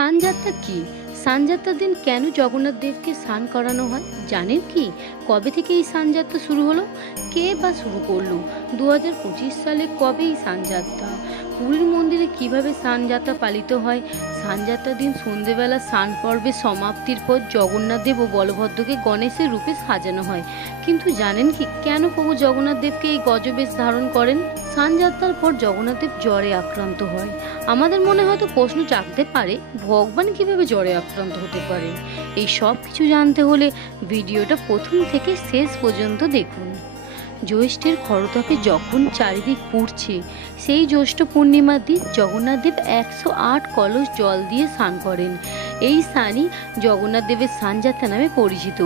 স্নানযাত্রা কি? স্নানযাত্রার দিন কেন জগন্নাথ দেবকে স্নান করানো হয় জানেন কি? কবে থেকে এই স্নানযাত্রা শুরু হলো? কে বা শুরু করলো? 2025 সালে কবে এই স্নানযাত্রা? পুরীর মন্দিরে কিভাবে স্নানযাত্রা পালিত হয়? স্নানযাত্রার দিন সন্ধেবেলা স্নান পর্বের সমাপ্তির পর জগন্নাথ দেব ও বলভদ্রকে গণেশের রূপে সাজানো হয়। কিন্তু জানেন কি কেন প্রভু জগন্নাথ দেবকে এই গজবেশ ধারণ করেন? স্নানযাত্রার পর জগন্নাথ দেব জ্বরে আক্রান্ত হয়। আমাদের মনে হয়তো প্রশ্ন জাগতে পারে, ভগবান কিভাবে জ্বরে আক্রান্ত হতে পারে? এই সব কিছু জানতে হলে ভিডিওটা প্রথম থেকে শেষ পর্যন্ত দেখুন। জ্যৈষ্ঠের খরতাপে যখন চারিদিক পুড়ছে, সেই জ্যৈষ্ঠ পূর্ণিমার দিন জগন্নাথ দেব 108 কলস জল দিয়ে স্নান করেন। এই স্নানই জগন্নাথ দেবের স্নানযাত্রা নামে পরিচিত।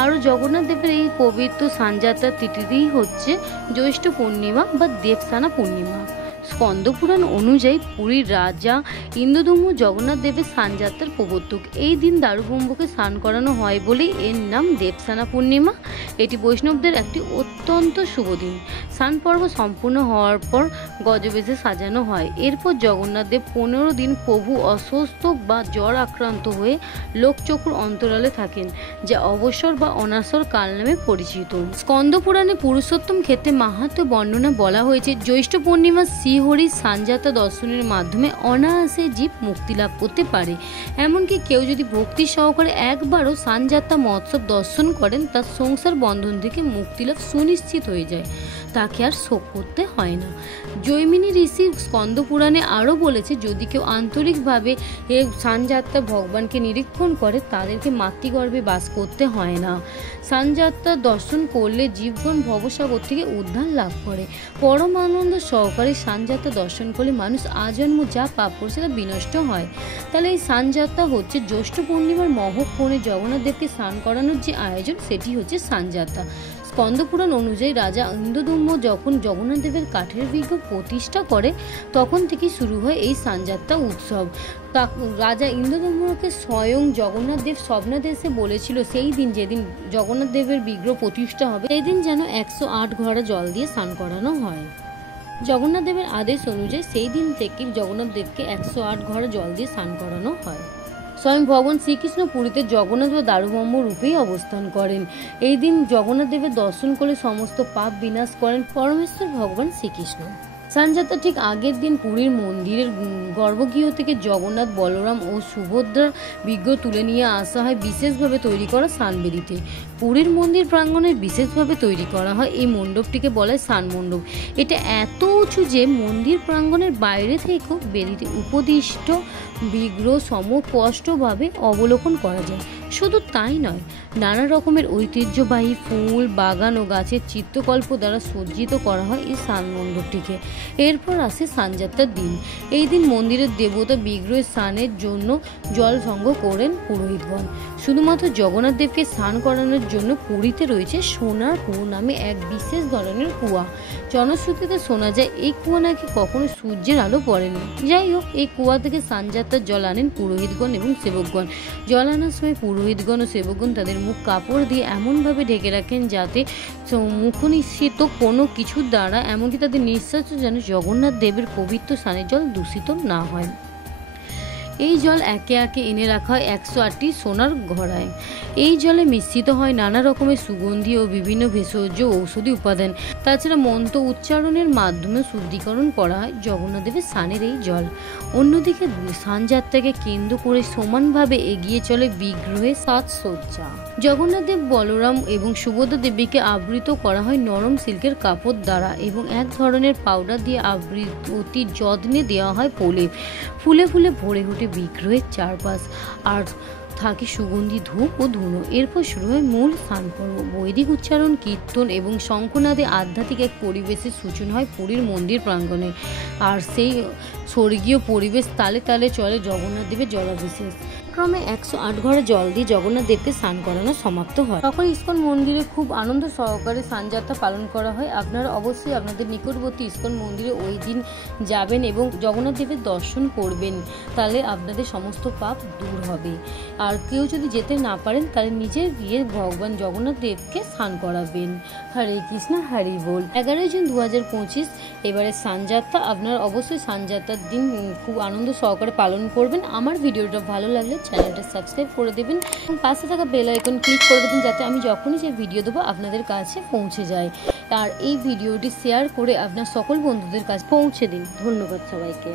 আরও জগন্নাথ দেবের এই পবিত্র স্নানযাত্রার তিথিতেই হচ্ছে জ্যৈষ্ঠ পূর্ণিমা বা দেবস্নান পূর্ণিমা। স্কন্দপুরাণ অনুযায়ী পুরীর রাজা ইন্দ্রদম্ভ জগন্নাথ দেবের স্নানযাত্রার প্রবর্তক। এই দিন দারুব্রহ্মকে স্নান করানো হয় বলেই এর নাম দেবস্নান পূর্ণিমা। এটি বৈষ্ণবদের একটি অত্যন্ত শুভ দিন। স্নান পর্ব সম্পূর্ণ হওয়ার পর গজবেশে সাজানো হয়। এরপর জগন্নাথ দেব 15 দিন প্রভু অসুস্থ বা জ্বর আক্রান্ত হয়ে লোকচক্ষুর অন্তরালে থাকেন, যা অবসর বা অনাসর কাল নামে পরিচিত। স্কন্দপুরাণে পুরুষোত্তম ক্ষেত্রে মাহাত্ম্য বর্ণনা বলা হয়েছে, জ্যৈষ্ঠ পূর্ণিমা শ্রীহরির স্নানযাত্রা দর্শনের মাধ্যমে অনায়াসে জীব মুক্তি লাভ করতে পারে। এমনকি কেউ যদি ভক্তি সহকারে একবারও স্নানযাত্রা মহোৎসব দর্শন করেন, তার সংসার বন্ধন থেকে মুক্তি লাভ সুনিশ্চিত হয়ে যায়, তাকে আর শোক করতে হয় না। জৈমিনী ঋষি স্কন্দপুরাণে আরও বলেছে, যদি কেউ আন্তরিকভাবে স্নানযাত্রা ভগবানকে নিরীক্ষণ করে, তাদেরকে মাতৃগর্ভে বাস করতে হয় না। স্নানযাত্রা দর্শন করলে জীবগণ ভবসাগর থেকে উদ্ধার লাভ করে। পরম আনন্দ সহকারে স্নানযাত্রা দর্শন করলে মানুষ আজন্ম যা পাপ করছে তা বিনষ্ট হয়। তাহলে এই স্নানযাত্রা হচ্ছে জ্যৈষ্ঠ পূর্ণিমার মহোক্ষণে জগন্নাথ দেবকে স্নান করানোর যে আয়োজন, সেটি হচ্ছে স্নানযাত্রা। স্কন্দপুরাণ অনুযায়ী রাজা ইন্দ্রদম্ভ যখন জগন্নাথ দেবের কাঠের বিগ্রহ প্রতিষ্ঠা করে, তখন থেকে শুরু হয় এই স্নানযাত্রা উৎসব। রাজা ইন্দ্রদম্ভকে স্বয়ং জগন্নাথ দেব স্বপ্নে এসে বলেছিল, সেই দিন যেদিন জগন্নাথ দেবের বিগ্রহ প্রতিষ্ঠা হবে, সেই দিন যেন 108 ঘড়া জল দিয়ে স্নান করানো হয়। জগন্নাথ দেবের আদেশ অনুযায়ী সেই দিন থেকে জগন্নাথ দেবকে 108 ঘড়া জল দিয়ে স্নান করানো হয়। স্বয়ং ভগবান শ্রীকৃষ্ণ পুরীতে জগন্নাথ বা দারুব্রহ্ম রূপেই অবস্থান করেন। এই দিন জগন্নাথ দেবের দর্শন করে সমস্ত পাপ বিনাশ করেন পরমেশ্বর ভগবান শ্রীকৃষ্ণ। স্নানযাত্রা ঠিক আগের দিন পুরীর মন্দিরের গর্ভগৃহ থেকে জগন্নাথ, বলরাম ও সুভদ্রার বিগ্রহ তুলে নিয়ে আসা হয় বিশেষভাবে তৈরি করা স্নানবেদিতে। পুরীর মন্দির প্রাঙ্গণে বিশেষভাবে তৈরি করা হয় এই মণ্ডপটিকে বলা হয় স্নান মণ্ডপ। এটা এত উঁচু যে মন্দির প্রাঙ্গণের বাইরে থেকেও বেদিতে উপদিষ্ট বিগ্রহ সমস্পষ্টভাবে অবলোকন করা যায়। শুধু তাই নয়, নানা রকমের ঐতিহ্যবাহী ফুল, বাগান ও গাছের চিত্রকল্প দ্বারা সজ্জিত করা হয় এই স্নান মণ্ডপটিকে। এরপর আসে স্নানযাত্রার দিন। এই দিন মন্দিরের দেবতা বিগ্রহের স্নানের জন্য জল সংগ্রহ করেন পুরোহিতগণ। শুধুমাত্র জগন্নাথ দেবকে স্নান করানোর জন্য পুরীতে রয়েছে সোনার কুয়ো নামে এক বিশেষ ধরনের কুয়া। জনশ্রুতিতে শোনা যায়, এই কুয়া নাকি কখনো সূর্যের আলো পড়েনি। যাই হোক, এই কুয়া থেকে স্নানযাত্রার জল আনেন পুরোহিতগণ এবং সেবকগণ। জল আনার সময় পুরোহিতগণ ও সেবকগণ তাদের মুখ কাপড় দিয়ে এমনভাবে ঢেকে রাখেন যাতে মুখনিঃসৃত কোনো কিছুর দ্বারা, এমনকি তাদের নিঃশ্বাসও যেন জগন্নাথ দেবের পবিত্র স্নানের জল দূষিত না হয়। এই জল একে একে এনে রাখা হয় 108টি সোনার ঘড়ায়। এই জলে মিশ্রিত হয় নানা রকমের সুগন্ধি ও বিভিন্ন ভেষজ ঔষধি উপাদান। তাছাড়া মন্ত্র উচ্চারণের মাধ্যমে শুদ্ধিকরণ করা হয় জগন্নাথ দেবের স্নানের এই জল। অন্যদিকে স্নানযাত্রাকে কেন্দ্র করে সমানভাবে এগিয়ে চলে বিগ্রহের সাজসজ্জা। জগন্নাথ দেব, বলরাম এবং সুভদ্রা দেবীকে আবৃত করা হয় নরম সিল্কের কাপড় দ্বারা এবং এক ধরনের পাউডার দিয়ে অতি যত্নে দেওয়া হয় প্রলেপ। ফুলে ফুলে ভরে ওঠে বিগ্রহের চারপাশ, আর থাকে সুগন্ধি ধূপ ও ধুনো। এরপর শুরু হয় মূল স্নান পর্ব। বৈদিক উচ্চারণ, কীর্তন এবং শঙ্খনাদে আধ্যাত্মিক এক পরিবেশের সূচনা হয় পুরীর মন্দির প্রাঙ্গণে। আর সেই স্বর্গীয় পরিবেশ তালে তালে চলে জগন্নাথ দেবের জলাভিষেক। যথাক্রমে 108 ঘড়া জল দিয়ে জগন্নাথ দেবকে স্নান করানো সমাপ্ত হয়। সকল ইস্কন মন্দিরে খুব আনন্দ সহকারে স্নানযাত্রা পালন করা হয়। আপনারা অবশ্যই আপনাদের নিকটবর্তী ইস্কন মন্দিরে ওই দিন যাবেন এবং জগন্নাথ দেবের দর্শন করবেন, তাহলে আপনাদের সমস্ত পাপ দূর হবে। আর কেউ যদি যেতে না পারেন তাহলে নিজের গিয়ে ভগবান জগন্নাথ দেবকে স্নান করাবেন। হরে কৃষ্ণ, হরি বল। 11 জুন 2025 এবারে স্নানযাত্রা। আপনারা অবশ্যই স্নানযাত্রার দিন খুব আনন্দ সহকারে পালন করবেন। আমার ভিডিওটা ভালো লাগলে চ্যানেলটা সাবস্ক্রাইব করে দেবেন এবং পাশে থাকা বেল আইকন ক্লিক করে দেবেন, যাতে আমি যখনই যে ভিডিও দেবো আপনাদের কাছে পৌঁছে যায়। আর এই ভিডিওটি শেয়ার করে আপনার সকল বন্ধুদের কাছে পৌঁছে দিন। ধন্যবাদ সবাইকে।